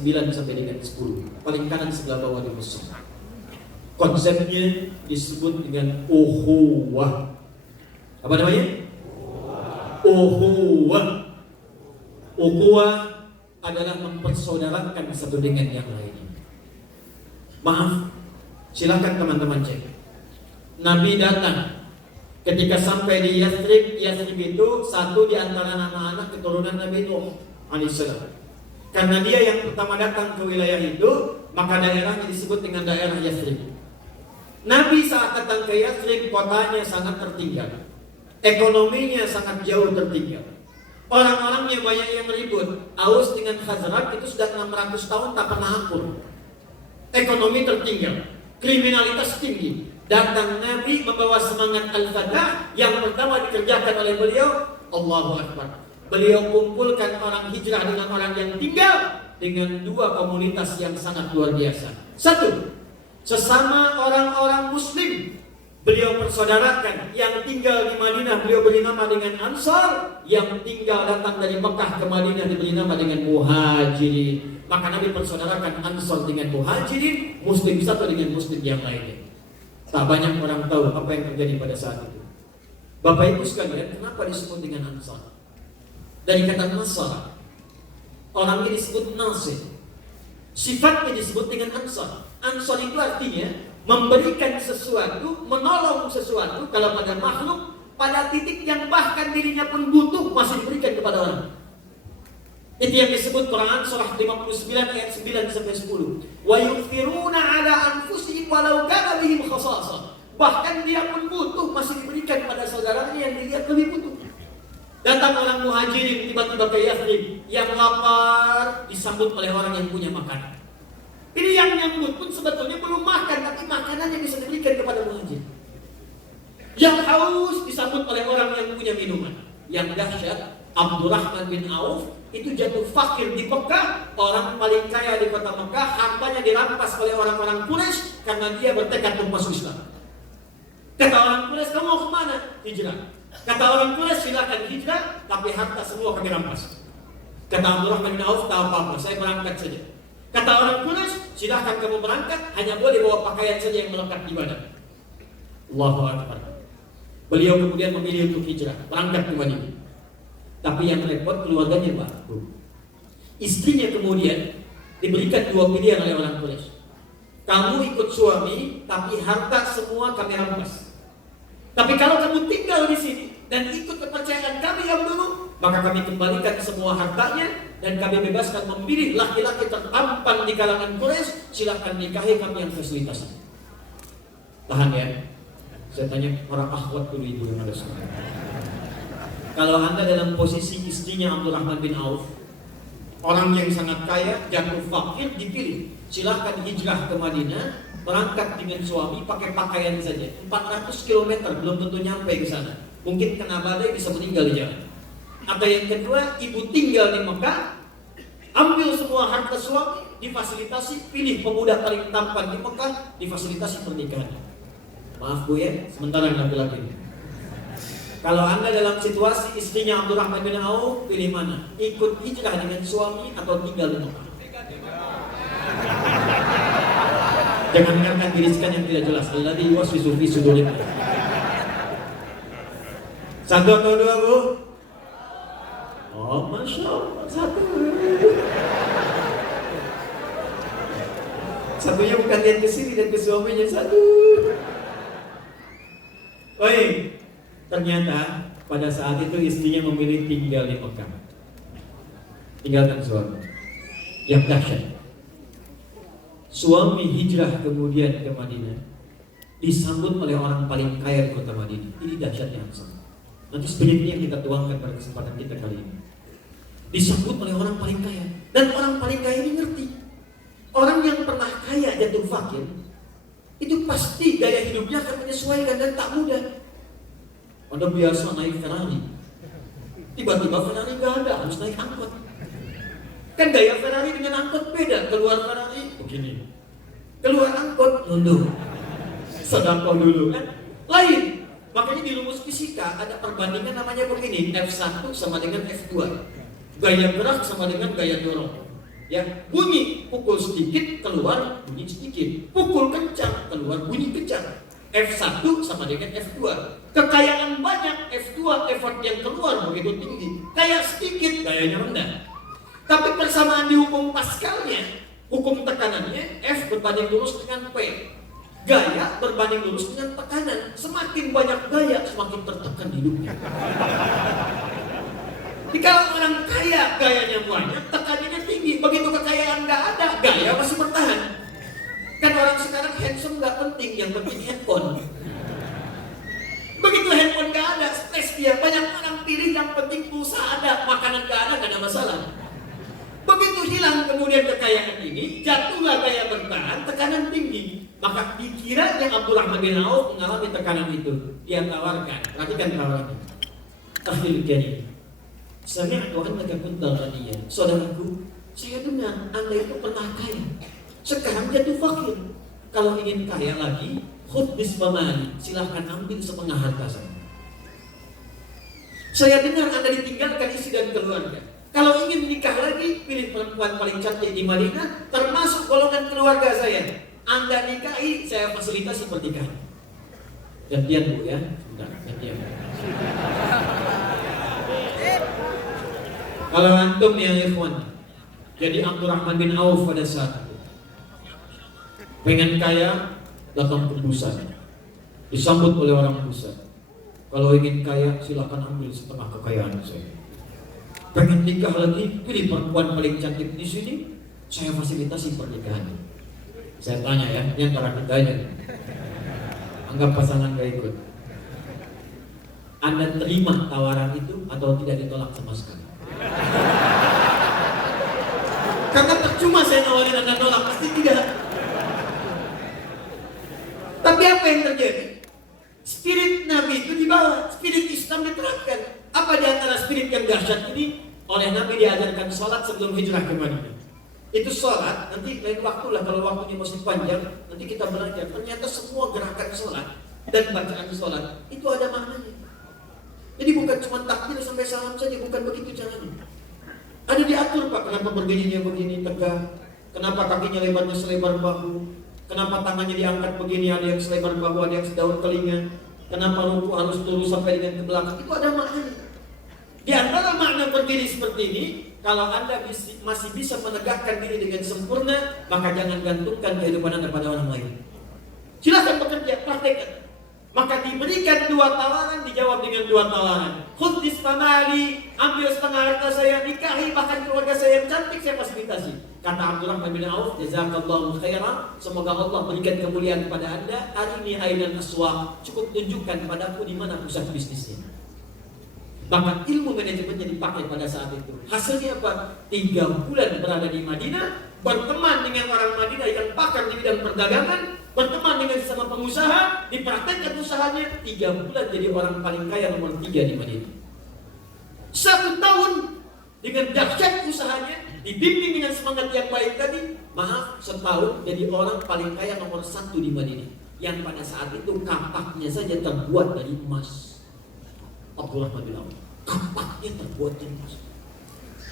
9 sampai dengan 10. Paling kanan sebelah bawah di musuh. Konsepnya disebut dengan ukhuwah. Apa namanya? Ukhuwah. Ukhuwah adalah mempersaudarakan satu dengan yang lainnya. Maaf, silakan teman-teman cek. Nabi datang ketika sampai di Yathrib. Yathrib itu satu di antara nama anak keturunan Nabi Nuh alaihissalam. Karena dia yang pertama datang ke wilayah itu, maka daerahnya disebut dengan daerah Yathrib. Nabi saat datang ke Yathrib, kotanya sangat tertinggal, ekonominya sangat jauh tertinggal. Orang-orangnya banyak yang ribut. Aus dengan Khazraj itu sudah 600 tahun tak pernah akur. Ekonomi tertinggal, kriminalitas tinggi. Datang Nabi membawa semangat al-fatah. Yang pertama dikerjakan oleh beliau, Allahu Akbar, beliau kumpulkan orang hijrah dengan orang yang tinggal dengan dua komunitas yang sangat luar biasa. Satu, sesama orang-orang muslim beliau persaudarakan. Yang tinggal di Madinah beliau beri nama dengan Ansar. Yang tinggal datang dari Mekah ke Madinah diberi nama dengan Muhajirin. Maka Nabi persaudarakan Ansar dengan Muhajirin, muslim satu dengan muslim yang lainnya. Tak banyak orang tahu apa yang terjadi pada saat itu. Bapak Ibu sekalian, kenapa disebut dengan Ansar? Dari kata Nasar, orangnya disebut Nasir, sifatnya disebut dengan Ansar. Ansar itu artinya memberikan sesuatu, menolong sesuatu kalau pada makhluk pada titik yang bahkan dirinya pun butuh masih diberikan kepada orang. Itu yang disebut Quran surah 59 ayat 9 sampai 10. Wa yu'thiruna 'ala anfusihim walau kana bihim khasasah. Bahkan dia pun butuh masih diberikan pada saudaranya yang dilihat lebih butuh. Datang orang Muhajirin tiba-tiba ke Yathrib, yang lapar disambut oleh orang yang punya makanan. Ini yang nyambut pun sebetulnya belum makan, tapi makanannya bisa diberikan kepada Muhajir. Yang haus disambut oleh orang yang punya minuman. Yang dahsyat, Abdurrahman bin Auf itu jatuh fakir di Mekah, orang paling kaya di kota Mekah, hartanya dirampas oleh orang-orang Quraisy karena dia bertekad untuk masuk Islam. Kata orang Quraisy, kamu mau kemana? Hijrah. Kata orang Quraisy, silakan hijrah, tapi harta semua kami rampas. Kata Abdurrahman bin Auf, tak apa-apa, saya berangkat saja. Kata orang Quraisy, silakan kamu berangkat, hanya boleh bawa pakaian saja yang melekat di badan. Allahu Akbar. Beliau kemudian memilih untuk hijrah, berangkat ke Madinah. Tapi yang repot keluarganya, Pak. Istrinya kemudian diberikan dua pilihan oleh orang Quraisy. Kamu ikut suami, tapi harta semua kami rampas. Tapi kalau kamu tinggal di sini dan ikut kepercayaan kami yang dulu, maka kami kembalikan semua hartanya dan kami bebaskan memilih laki-laki tertampan di kalangan Quraisy. Silakan nikahi, kami yang fasilitasi. Tahan ya. Saya tanya para akhwat dulu itu yang ada sekarang. Kalau Anda dalam posisi istrinya Abdurrahman bin Auf, orang yang sangat kaya, jatuh fakir, dipilih, silahkan hijrah ke Madinah, berangkat dengan suami, pakai pakaian saja. 400 km belum tentu nyampe ke sana. Mungkin kena badai, bisa meninggal di jalan. Atau yang kedua, ibu tinggal di Mekah, ambil semua harta suami, difasilitasi, pilih pemuda paling tampan di Mekah, difasilitasi pernikahan. Maaf Bu ya, sementara laki-laki. Kalau Anda dalam situasi istrinya Abdurrahman bin Auf, pilih mana? Ikut hijrah dengan suami atau tinggal di Mekah? Jangan dengarkan bisikan yang tidak jelas. Alladzi yuwaswisu fi sudurihim. Satu atau dua Bu? Oh, Masya Allah, satu. Satunya bukan lihat ke sini dan ke suaminya, satu. Oi. Ternyata pada saat itu istrinya memilih tinggal di Mekah, tinggalkan suami. Yang dahsyat, suami hijrah kemudian ke Madinah, disambut oleh orang paling kaya di kota Madinah. Ini dahsyatnya Ansar. Nanti sebenarnya yang kita tuangkan pada kesempatan kita kali ini. Disambut oleh orang paling kaya, dan orang paling kaya ini ngerti. Orang yang pernah kaya jatuh fakir, itu pasti gaya hidupnya akan menyesuaikan dan tak mudah. Anda biasa naik Ferrari, tiba-tiba Ferrari gak ada, harus naik angkot. Kan gaya Ferrari dengan angkot beda. Keluar Ferrari begini, keluar angkot nunduk, sedangkan dulu kan lain. Makanya di rumus fisika ada perbandingan namanya begini, F1 sama dengan F2, gaya gerak sama dengan gaya dorong. Ya, bunyi pukul sedikit keluar bunyi sedikit, pukul kencang keluar bunyi kencang. F1 sama dengan F2. Kekayaan banyak, F2 effort yang keluar begitu tinggi. Kayak sedikit, gayanya rendah. Tapi persamaan di hukum Pascalnya, hukum tekanannya F berbanding lurus dengan P. Gaya berbanding lurus dengan tekanan. Semakin banyak gaya, semakin tertekan hidupnya. Jadi kalau orang kaya gayanya banyak, tekanannya tinggi. Begitu kekayaan nggak ada, gaya masih bertahan. Kan orang sekarang handsome nggak penting, yang penting handphone. Begitu handphone nggak ada, stres dia. Banyak orang pilih yang penting pulsa ada, makanan nggak ada masalah. Begitu hilang kemudian kekayaan ini, jatuhlah gaya bertahan, tekanan tinggi. Maka dikiranya Abdurrahman bin Auf mengalami tekanan itu. Dia tawarkan, perhatikan tawarannya. Akhil Karim, sami'tu annaka kunta ghaniyan. Saudaraku, saya dengar Anda itu pernah kaya. Sekarang jatuh fakir. Kalau ingin kaya lagi, khudh nisfa mali, silahkan ambil setengah harta saya. Saya dengar Anda ditinggalkan istri dan keluarga. Kalau ingin nikah lagi, pilih perempuan paling cantik di Madinah, termasuk golongan keluarga saya. Anda nikahi, saya fasilitasi pernikahan. Gantian Bu ya, sebentar, gantian. Kalau antum ya ikhwan, jadi Abdurrahman bin Auf pada saat itu pengen kaya, datang ke Busan, disambut oleh orang Busan. Kalau ingin kaya, silakan ambil setengah kekayaan saya. Pengen nikah lagi, pilih perempuan paling cantik di sini, saya fasilitasi pernikahan. Saya tanya ya, ini antara kita aja. Anggap pasangan gak ikut. Anda terima tawaran itu atau tidak ditolak sama sekali? Karena percuma saya nawarin Anda tolak, pasti tidak. Tapi apa yang terjadi? Spirit Nabi itu dibawa, spirit Islam diterapkan. Apa di antara spirit yang dahsyat ini? Oleh Nabi diajarkan sholat sebelum hijrah ke Madinah. Itu sholat, nanti lain waktu lah, kalau waktunya masih panjang, nanti kita belajar. Ternyata semua gerakan sholat dan bacaan sholat itu ada maknanya. Jadi bukan cuma takbir sampai salam saja, bukan begitu caranya. Ada diatur Pak, kenapa berdirinya begini tegak, kenapa kakinya lebarnya selebar bahu, kenapa tangannya diangkat begini, ada yang selebar bahu, ada yang sedaun telinga, kenapa ruku harus lurus sampai dengan ke belakang, itu ada maknanya. Di antara makna berdiri seperti ini, kalau Anda masih bisa menegakkan diri dengan sempurna, maka jangan gantungkan kehidupan Anda pada orang lain. Silakan bekerja, praktekkan. Maka diberikan dua tawaran, dijawab dengan dua tawaran. Khudh nisfa mali, ambil setengah harta saya, nikahi bahkan keluarga saya yang cantik, saya fasilitasi. Kata Abdurrahman bin Auf, jazakallahu khairan, semoga Allah berikan kemuliaan kepada Anda. Arini ainan aswaq, cukup tunjukkan padaku di mana pusat bisnisnya. Maka ilmu manajemennya dipakai pada saat itu. Hasilnya apa? 3 bulan berada di Madinah, berteman dengan orang Madinah yang pakar di bidang perdagangan, berteman dengan sesama pengusaha, dipraktekkan usahanya, 3 bulan jadi orang paling kaya nomor 3 di Madinah. 1 tahun dengan dahsyat usahanya, dibimbing dengan semangat yang baik tadi, maaf, setahun jadi orang paling kaya nomor 1 di Madinah. Yang pada saat itu kapaknya saja terbuat dari emas. Abdurrahman bin Auf, kapaknya terbuat dari emas.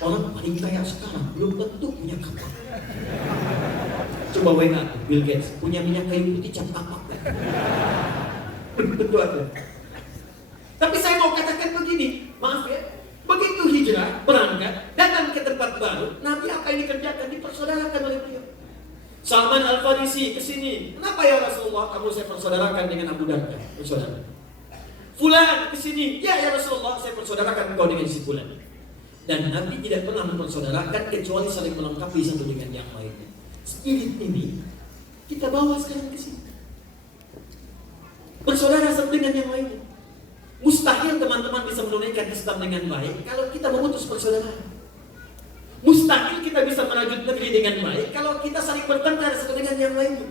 Orang paling kaya sekarang belum tentu punya kapak. Coba WA Bill Gates, punya minyak kayu putih cap kapak kan? Tentu ada. Tapi saya mau katakan begini, maaf ya, begitu hijrah, berangkat, datang ke tempat baru, Nabi apa yang dikerjakan? Dipersaudarakan oleh beliau. Salman Al-Farisi ke sini, kenapa ya Rasulullah kamu saya persaudarakan dengan Abu Darda? Bersaudara. Fulan ke sini, ya Rasulullah saya persaudarakan engkau dengan si Fulan. Dan Nabi tidak pernah mempersaudarakan kecuali saling melengkapi satu dengan yang lainnya. Spirit ini kita bawa sekarang ke sini. Bersaudara satu dengan yang lainnya. Mustahil teman-teman bisa menunaikan Islam dengan baik kalau kita memutus persaudaraan. Mustahil kita bisa merajut negeri dengan baik kalau kita saling bertengkar satu dengan yang lainnya.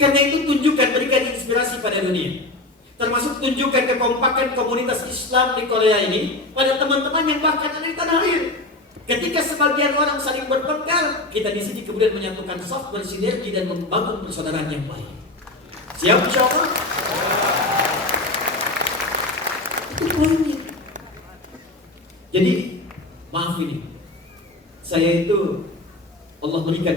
Karena itu tunjukkan, berikan inspirasi pada dunia. Termasuk tunjukkan kekompakan komunitas Islam di Korea ini pada teman-teman yang bahkan ada di tanah air. Ketika sebagian orang saling bertengkar, kita di sini kemudian menyatukan saf, bersinergi dan membangun persaudaraan yang baik. Siap insyaallah? Itu poinnya. Jadi maaf ini, saya itu Allah berikan